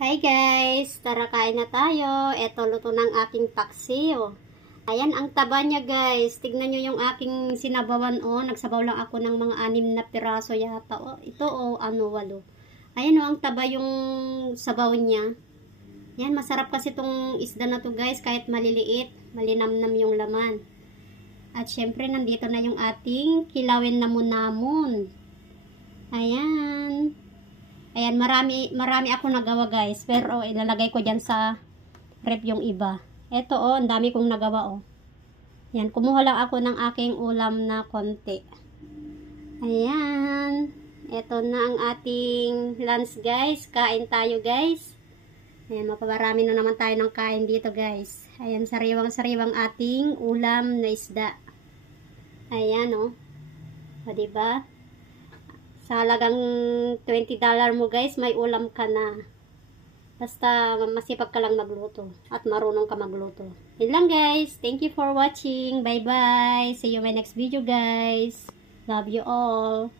Hi guys! Tara kain na tayo. Eto luto ng aking paksiw. Ayan ang taba niya guys. Tignan nyo yung aking sinabawan Nagsabaw lang ako ng mga 6 na piraso yata Ito 8. Ayan ang taba yung sabaw niya. Yan, masarap kasi itong isda na to guys. Kahit maliliit, malinamnam yung laman. At syempre nandito na yung ating kilawin namon-namon. Ayan. Ayan, marami ako nagawa guys. Pero ilalagay ko dyan sa rep yung iba. Eto ang dami kong nagawa Yan, kumuha lang ako ng aking ulam na konti. Ayan. Eto na ang ating lunch guys. Kain tayo guys. Ayan, mapaparami na naman tayo ng kain dito guys. Ayan, sariwang-sariwang ating ulam na isda. Ayan O, diba? Sa halagang $20 mo guys, may ulam ka na. Basta masipag ka lang magluto at marunong ka magluto. Yun lang guys. Thank you for watching. Bye bye. See you in my next video guys. Love you all.